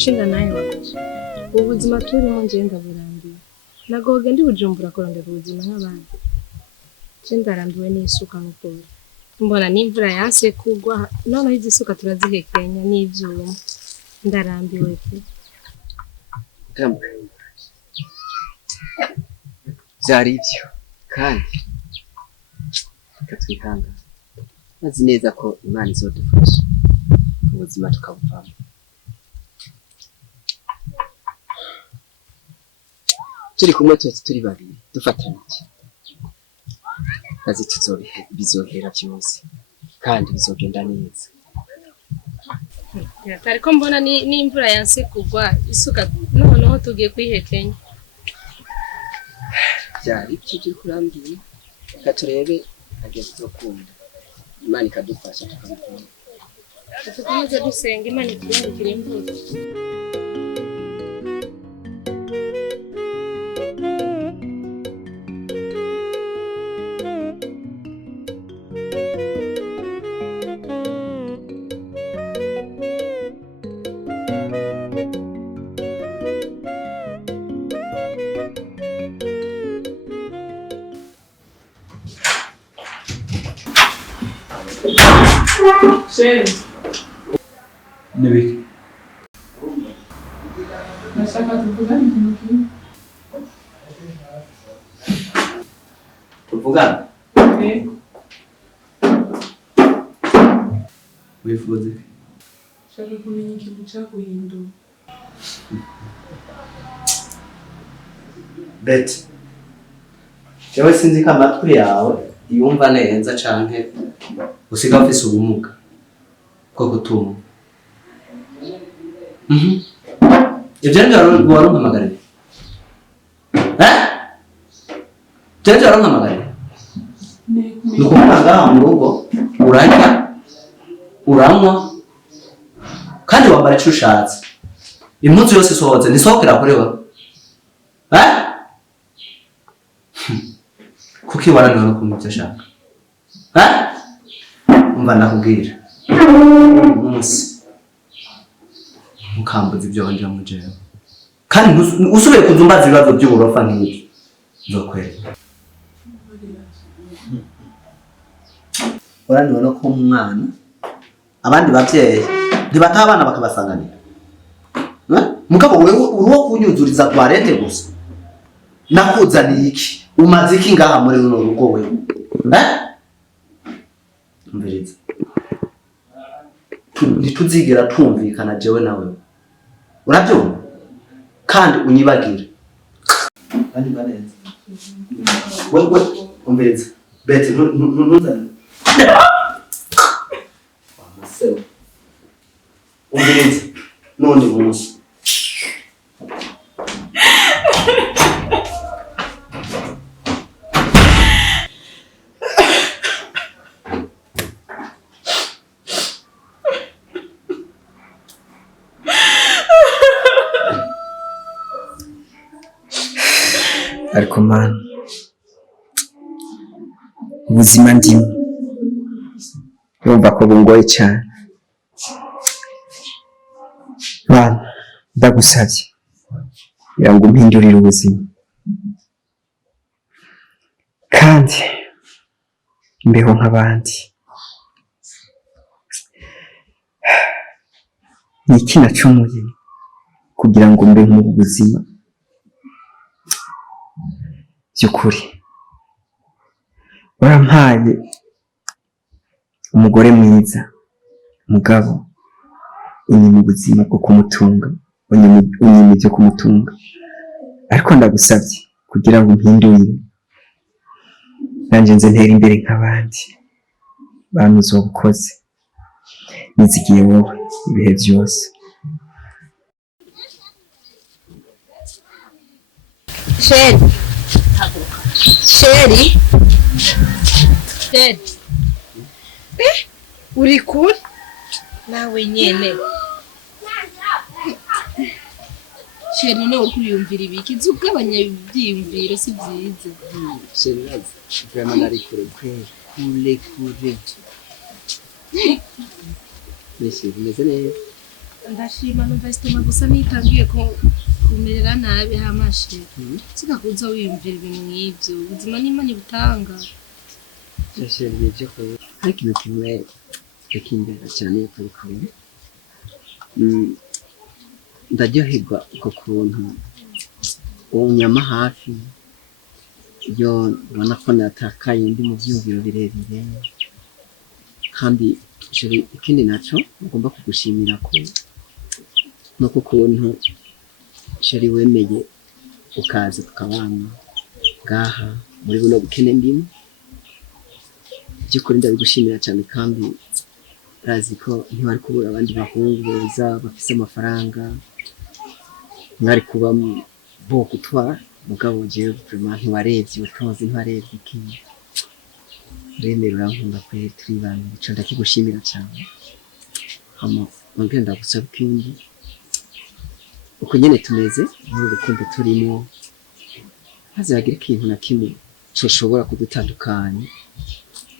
mushinga nawe wakoze ubuzima turimo ngenda burambiye nagoge ndi bujumbura kurondera ubuzima nk'abandi ndarambiwe n'isuka n'ukuri mbona n'imvura yase kugwa noneho izisuka turazihekenya n'ivyuma ndarambiwe pe byari ibyo kandi katwikanga mazi neza ko Imana izodufasha ubuzima tukabuvamo turi kumwe twese turi babiri dufatanye kazi bizohera byose kandi bizogenda neza ariko mbona n'imvura yanse kugwa isuka noneho tugiye kwihekenya byari byo kurambira reka turebe agiye kuzokunda Imana ikadufasha tukabikora tukomeze dusenga Imana itwungukire imvura Nibiki? Nashaka tuvugane ikintu kimwe. Tuvugane? Wifuza iki? Nshaka kumenya ikintu cyaguhindura. Beti, jewe sinzi ko amatwi yawe yumva neza canke usiga ufise ubumuga bwo gutumva. Ibyo ndio warumpamagarira. Jeje warumpamagarira. Nukumanga mu rugo urarya uranywa kandi wambara icyo ushatse. Impunzi yose isohotse nisohokera kuri we. Kuki waranira no kumva icyo ashaka? Umva nakubwira. Umunsi mukambuza ibyo wanje mu jewe. Kandi usubiye kuzumbaza ibibazo by'uburofa nk'iki. Nzokwereka. Uranira no kumva umwana abandi bavyeyi ntibataha abana bakabasanganira. Mugabo wewe uruwo kunyuzuriza kwa rete gusa. Nakuzaniye iki? Umaze iki ngaha muri runo rugo wewe? Mberiza. Ntituzigera tumvikana jewe nawe. Urabyumva? Kandi unyibagira. Kandi baneza. Wewe umberiza. Beti ntuzane. Wamusema. Umberiza. None munsi. Ariko man ubuzima ndimo urumva ko bungoye cyane bana ndagusabye kugira ngo umpindurire ubuzima kandi mbeho nk'abandi. Ni iki nacumuye kugira ngo mbe mu buzima by'ukuri? Warampaye umugore mwiza, mugabo unyima ubuzima bwo kumutunga, unyima ibyo kumutunga, ariko ndagusabye kugira ngo mpindurire nanjye nze ntere imbere nk'abandi. Bantu uzobukoze nizigiye wowe ibihe byose. Sheri uri kuri nawe nyene Sheri none uriyumvira ibiki zugabanya ibyiyumviro si byiza. Sheri vraiment nari kure Mbese bimeze neza ndashima numva isitoma gusa nitangiye ko kumerera nabi hamashe sikakuza wiyumvira ibintu nk'ibyo ubuzima n'Imana ibutanga Shashe ko hari ikintu kimwe yakimbera cyane kuri kumwe ndaryoherwa uko kuntu unyama hafi iyo ubona ko natakaye ndi mu byumviro birebire kandi ikindi naco ugomba kugushimira ko no kukuntu sheri wemeye ukaza tukabana ngaha muri buno bukene ndimo by'ukuri ndabigushimira cyane kandi razi ko ntiwari kubura abandi bahungu beza bafise amafaranga mwari kuba bo gutwara mugabo jewe vraiment ntiwarebye ubutunzi ntiwarebye iki remera nkunda kweri turibana ico ndakigushimira cyane hama ngenda gusaba ikindi uko nyene tumeze muri urukundo turimo hazagira ikintu na kimwe coshobora kudutandukanya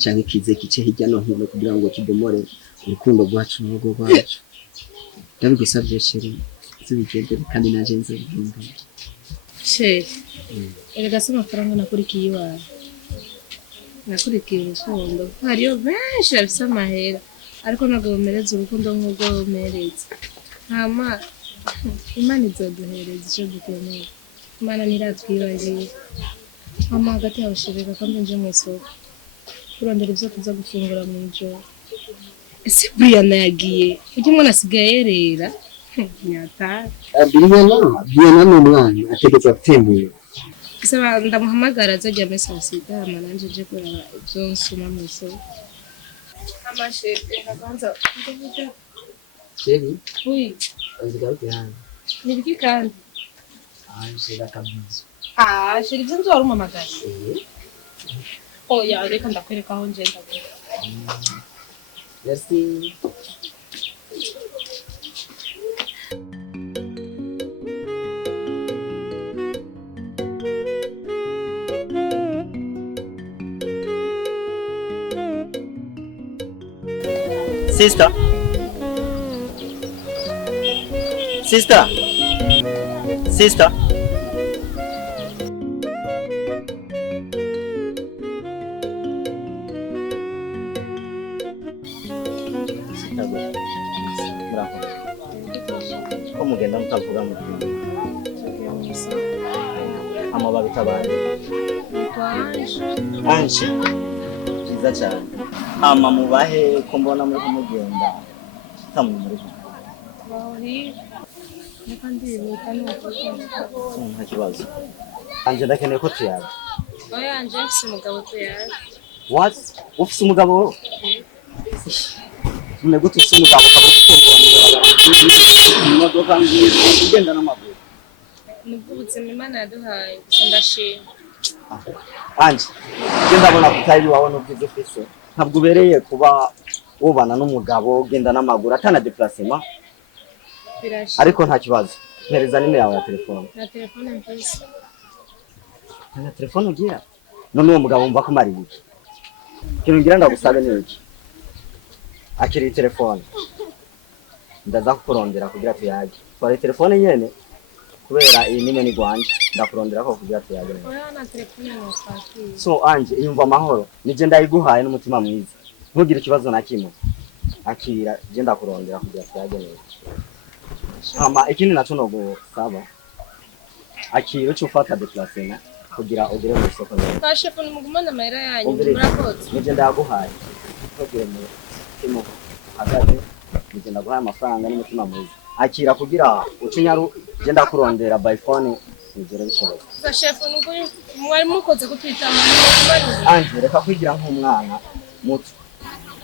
cyangwa ikize kice hirya no hino kugira ngo kidumore urukundo rwacu n'urugo rwacu ndabigusabye sheri zibigende kandi naje nzabigenda sheri erega se amafaranga nakurikiye iwawe nakurikiye urukundo hariyo benshi bafise amahera ariko ntabwo bumereza urukundo nk'ubwo bumereza hama Imana izoduhereza icyo dukeneye Imana ntiratwibagire hama hagati yawe sheri kandi nje mu isoko kurondera ibyo tuza gufungura mu ijoro ese Brian yagiye ujye umwana asigaye yerera nyatara Brian ni umwana ategetse gutembera ese ndamuhamagara azajya muri sosiyete hama nanje je kuraba ibyo nsoma mu isoko amashete habanza ndavuga sheri oui azigabirana nibiki kandi sheri akabizo sheri ibyo nzora umamagara oya reka ndakwereka aho ngenda merci Sister. Sister. Sister. Ko mugenda mutavuga muti amababi tabandi Anshi byiza cyane ama mubahe ko mbona muri kumugenda tamu muri bari kandi bikani nta kibazo anje ndakeneye ko tuyaga oya anje mfise umugabo tuyaga what ufise umugabo mune gute ufise umugabo kabura gutembera mu modoka ngiye kugenda n'amaguru nubwo ubuzima Imana yaduhaye ndashima anje genda bona kutari wawe n'ubwize ufise ntabwo ubereye kuba wubana n'umugabo ugenda n'amaguru atana déplacement ariko nta kibazo mpereza nimero yawe ya telefone na telefone mfise na telefone ugira none uwo mugabo wumva ko mari iki kintu ngira ndagusabe n'iki akiri telefone ndaza kukurondera kugira tuyage twari telefone nyene kubera iyi nimero ni gwanje ndakurondera ko kugira tuyage oya na telefone nofaki so anje iyumva amahoro nije ndayiguhaye n'umutima mwiza ntugire ikibazo na kimwe akira je ndakurondera kugira tuyage neza ama ikindi naco no gusaba akira uco ufata déplacement kugira ugere mu isoko neza kashefu nimugumana amahera yanyu murakoze nije ndaguhaye kugira mu timo hagati nije ndaguhaye amafaranga n'umutima mwiza akira kugira ucinyaru je ndakurondera by phone nigere bishoboka kashefu nuko mwari mukoze kutwitama anje reka kwigira nk'umwana muto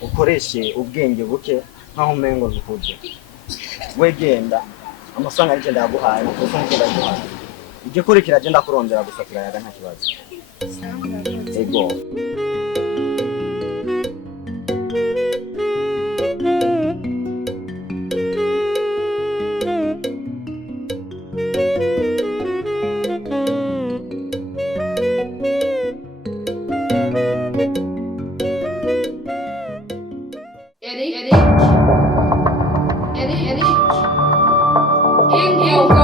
ukoreshe ubwenge buke nkaho umengo ntukuje wegenda amafaranga ari genda yaguhaye na telefone genda yaguhaye ije kurikira je ndakurondera gusa turayaga nta kibazo ego Eric Ingoga.